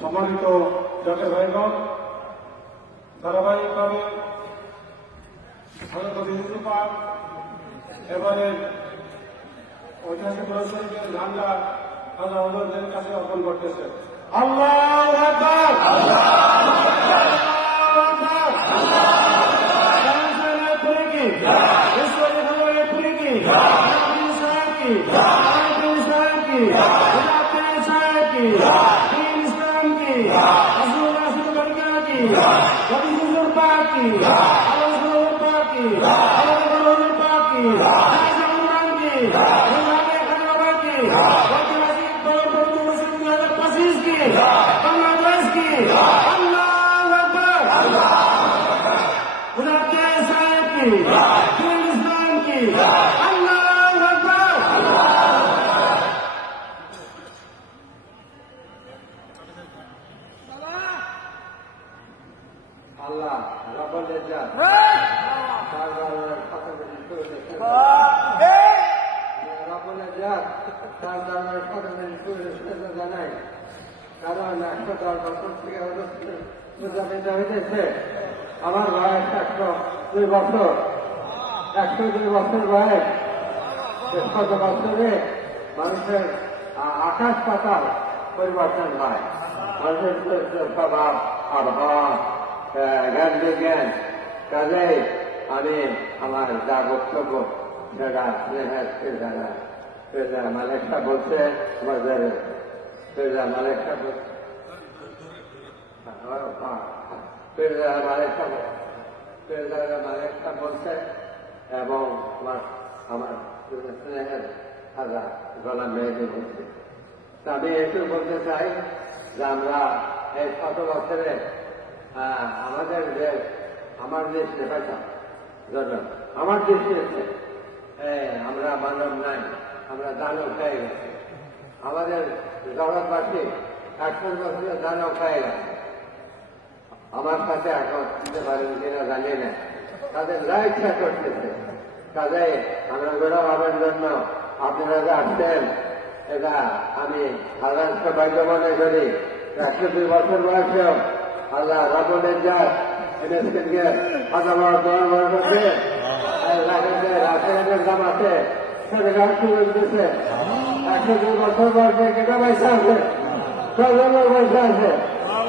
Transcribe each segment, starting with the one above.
সম্মানিত জাতীয় ভাইগণ, ধারাবাহিকভাবে স্বাগত হিন্দু পাক, এবারে ঐতিহাসিক শরীফের ঝান্ডা খাজা হজরতের কাছে অর্পণ করতেছে। আল্লাহ আকবার! আল্লাহ আকবার! সালাম করে কি হুজুর পাক কি আল্লাহ হুজুর পাক কি আল্লাহ হুজুর পাক কি জামান কি রোজাবে খাজা কি বর্তমানে গণতন্ত্র মুসলিম দুই হাজার পঁচিশ কি বাংলাদেশ কি আল্লাহ আকবার মুজাফির সাহেব কি দীন ইসলাম কি আল্লাহ আকবার আল্লাহ রব্বুল ইজ্জত সারদারের কথা বলি শুরু রব্বুল ইজ্জত সারদারের কথা বলি শুরু জানাই কারণ একশো দশ বছর থেকে হইতেছে আমার বয়স একশো দুই বছর। একশো দুই বছর বয়স। শত বছরে মানুষের আকাশ পাতাল পরিবর্তন হয়। মানুষের স্বভাব আবহাওয়া জ্ঞান বিজ্ঞান। কাজেই আমি আমার যা বক্তব্য সেটা স্নেহের ফিরজানা ফিরজা বলছে আমাদের ফিরজা বলছে ফিরজা মালেকটা ফিরজা মালেকটা বলছে, এবং আমার আমার স্নেহের হাজা গলা মেয়েদের বলছে আমি একটু বলতে চাই যে আমরা এই শত বছরে আমাদের যে, আমার যে সেবাটা জন্য আমার দৃষ্টিতে আমরা মানব নাই, আমরা দানব হয়ে গেছি। আমাদের জগৎবাসী একশো বছরের দানব হয়ে গেছে। আমার সাথে এখন দিতে পারেন কিনা জানি না। তাদের যা ইচ্ছা করতেছে। কাজে আমরা গোড়া ভাবের জন্য আপনারা যে আসছেন, এটা আমি হাজার সৌভাগ্য মনে করি। একশো দুই বছর বয়সেও আল্লাহ রাবণের যার এনেছেনকে হাজার বড় বড় করছে রাসায়নিক দাম আছে। একশো দুই বছর বয়সে কেটা পয়সা আছে? ছজনের পয়সা আছে?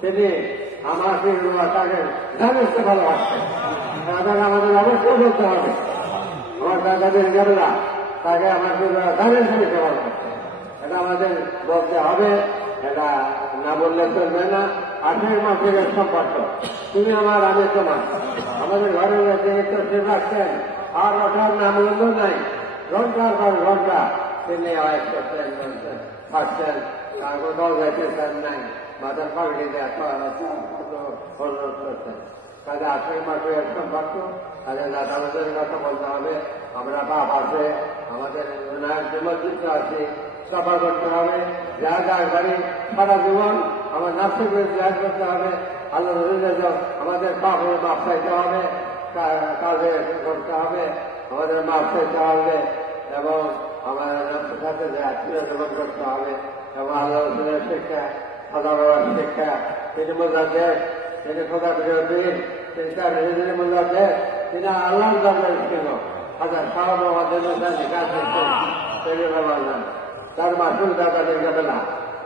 তিনি আমাকে তাকে জানিসতে ভালোবাসতেন তাদের আমাদের অবশ্যই বলতে হবে। আমার দাদাদের গেলা তাকে আমাকে জানিস দিতে ভালোবাসতেন এটা আমাদের বলতে হবে, এটা না বললে চলবে না। আঠের মাসের সম্পর্ক। তুমি আমার আমি তোমার আমাদের ঘরের যে সে রাখছেন আর ওঠার নাম নাই। ঘণ্টার পর ঘণ্টা তিনি আয় করতেন বলতেন আর কোথাও যেতেছেন নাই মাথার পাগড়ি অনুরোধ করতেন কাজে আঠের মাসের সম্পর্ক কাজে দাদাদের কথা বলতে হবে আমরা বাপ আছে আমাদের ওনার যে আছে সফা করতে হবে যা যা বাড়ি সারা জীবন আমার নাস্তি করে ত্যাগ করতে হবে আল্লাহ আমাদের পাপের মাপ চাইতে হবে কাজে করতে হবে আমাদের মাপ চাইতে হবে এবং আমাদের সাথে আত্মীয় জীবন করতে হবে তিনি মোজা দেন তিনি খোদা বিরোধী তিনি তার নিজেদের মোজা দেন তিনি আল্লাহ দরবার ছিল হাজার সাহায্য আমাদের কাজ করছেন তিনি বললেন তার মাসুল দাদাদের যাবে না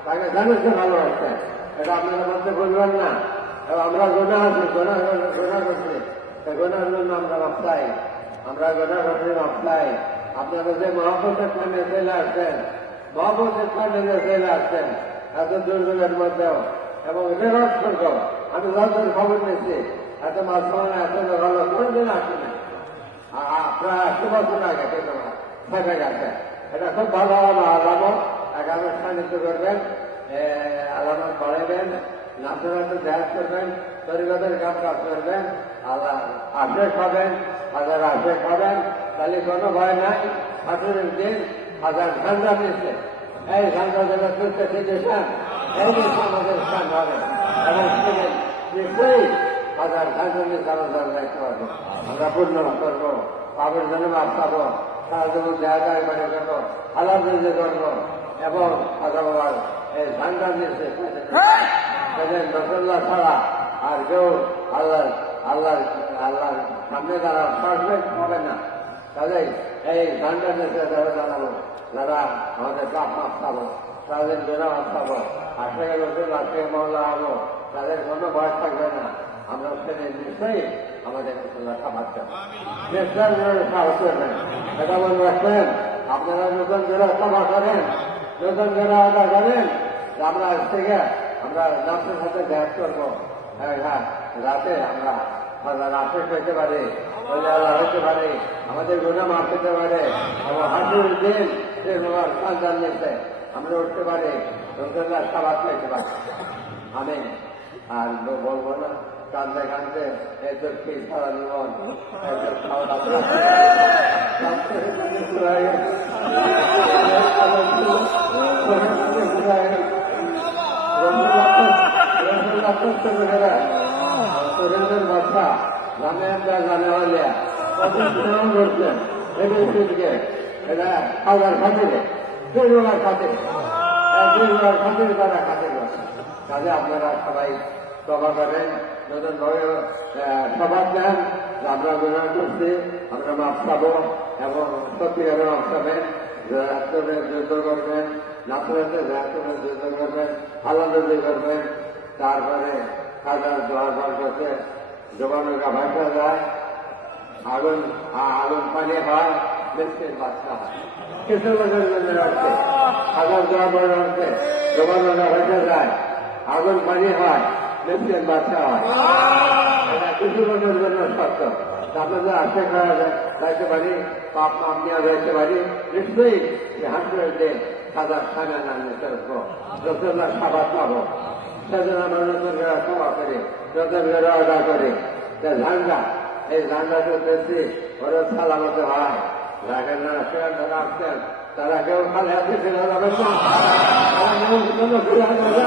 তাকে জানিসে ভালোবাসতে এটা আপনারা মধ্যে বলবেন না আমরা গোনা আছি গোনা গোনা করছি গোনার জন্য আমরা মাপলাই আমরা গোনা করছি মাপলাই আপনারা যে মহাপতের প্ল্যানে চলে আসছেন মহাপতের প্ল্যানে চলে আসছেন এত দুর্যোগের মধ্যেও এবং স্বর্গ আমি যতদিন খবর নিয়েছি এত মাস সময় এত ভালো কোনদিন আ- আ- প্রায় একশো বছর আগে থেকে গেছে। এটা খুব ভালো আলামত আগামী সান্নিধ্য করবেন আলামত পরে খাবেন নাচরাতে দেয়াত করবেন তরিবাদের কাম কাজ করবেন, আল্লাহ আশেক হবেন হাজার আশেক হবেন তাহলে কোনো ভয় নাই, হাজারের দিন হাজার ঠান্ডা দিচ্ছে এই যেটা চলতে শিখেছেন এই যে আমাদের স্থান হবে। এবং হাজার ঠান্ডা দিয়ে সারা সারা রাখতে পারব আমরা পূর্ণ করব পাবের জন্য মাপ পাবো সারা জীবন দেখা বাড়ি করব হালাল দিয়ে করব এবং কথা বলার এই ঠান্ডা দিচ্ছে সেদিন রসল্লা ছাড়া আর কেউ আল্লাহ আল্লাহ আল্লাহর সামনে তারা সরবে হবে না। কাজেই এই দেশে যারা জানাব। যারা আমাদের পাপ মাপ পাবো তাদের বেড়া মাপ পাবো আশাকে রসুল আজকে মহল্লা হব তাদের কোনো বয়স থাকবে না। আমরা সেদিন নিশ্চয়ই আমাদের রসুল্লাহ পাচ্ছি সাহস করবেন। এটা মনে রাখবেন, আপনারা নতুন যারা সভা করেন নতুন যারা আদা করেন আমরা আজ থেকে আমরা নাচের সাথে ব্যাস করব। হ্যাঁ হ্যাঁ রাতে আমরা রাতে পেতে পারি হতে পারে, আমাদের গুণা মাফ পেতে পারে। আমার হাসির দিন বাবার সন্তান নিতে আমরা উঠতে পারি রোজগার খাবার খাইতে পারি। আমি আর বলব না কান্দে কান্দে এই কি সারা জীবন খাওয়া। সুরেন্দ্রের বাচ্চা গ্রামে একটা গ্রামে হলিয়া প্রতিষ্ঠান করছেন। এটা খাওয়ার খাতিরে দুর্গার খাতিরে দুর্গার খাতিরে তারা খাতির করে কাজে আপনারা সবাই সভা করেন নতুন সভা দেন আমরা গুণা করছি আমরা মাপ পাবো এবং সত্যিকারে মাপ পাবেন যুদ্ধ করবেন নাচরাতে রাত্রে যুদ্ধ করবেন আলাদা করবেন তারপরে খাজার দোয়ার করতে জবানুকা ভাষা যায় আগুন আগুন পানি হয় মিষ্টির বাচ্চা হয় জন্য রাখছে খাজার দোয়ার বার রাখতে জবানুকা ভাষা যায়। আগুন পানি হয় মিষ্টির বাচ্চা হয়। কিছু লোকের জন্য সত্য আপনাদের আশে করা যাইতে পারি, পাপ মাপ নিয়ে যাইতে পারি। নিশ্চয়ই হাসপাতাল দিন সাদা খানা না নিতে রসগোল্লা খাবার পাবো সেজন্য করে সভা করি করে অর্ডার করি ঝান্ডা, এই ঝান্ডাটা বেশি ওরা সালামতে হয়। কোনো ফিরে যাবে না।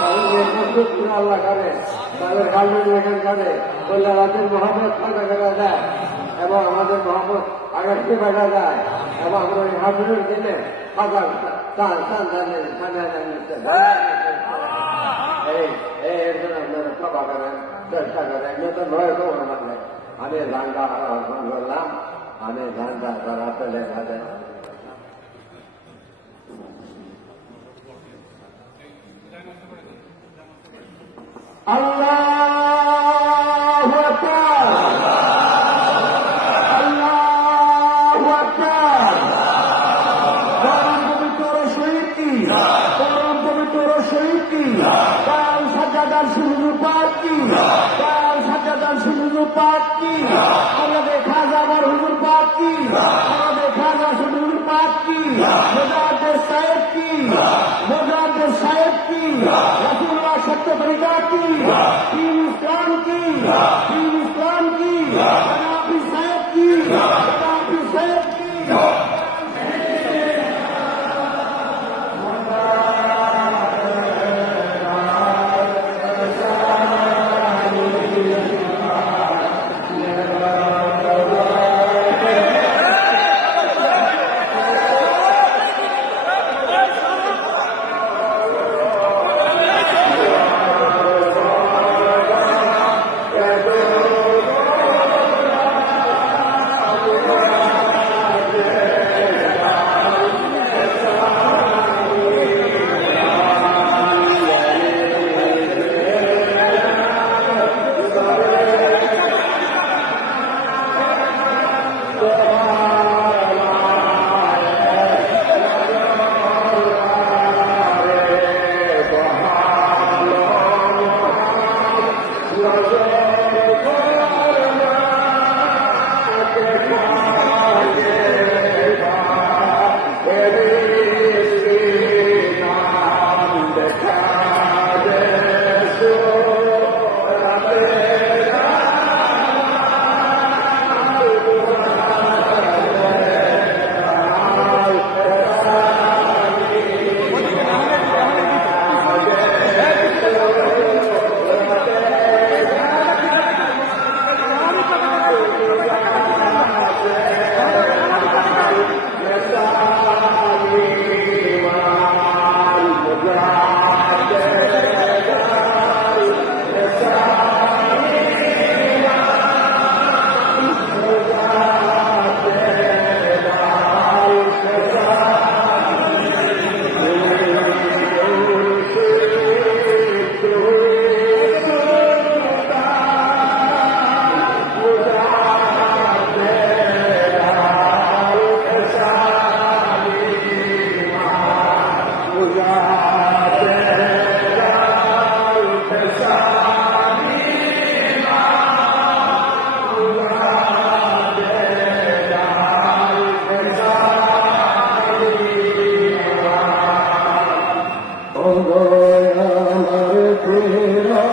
তাদের যে মজবুত করে তাদের লেখেন করে। বললে আমাদের মহাপত ফাঁকা করা যায় এবং আমাদের মহাপত আগামী বাড়া যায় এবং আমরা হাফিজের দিনে হাজার জন্য চেষ্টা করেন। নতুন ভয় মানে আমি ধানটা আহ্বান করলাম আমি ধানটা তারা পেলে ঘাটে আল্লাহু আকবার। হুজুর পাক কি আমাদের খাজা সুন্দর পাক কি মোজাদ্দের সাহেব কি মোজাদ্দের সাহেব কি রাসূলুল্লাহ সত্য তরিকা কি দীন ইসলাম কি দীন ইসলাম কি জনাবি সাহেব কি Krishna.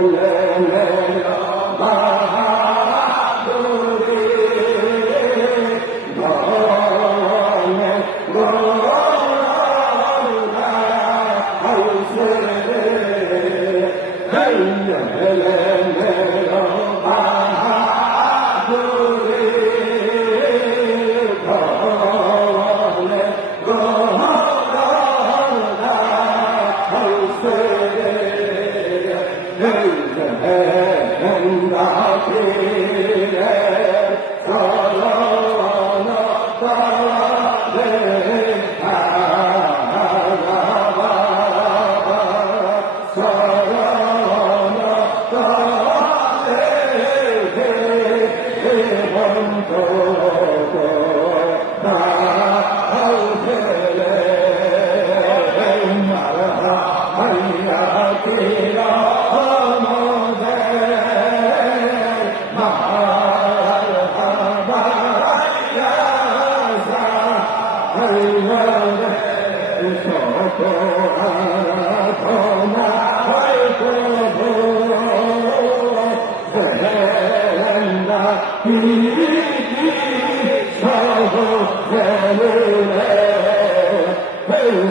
le le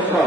सभ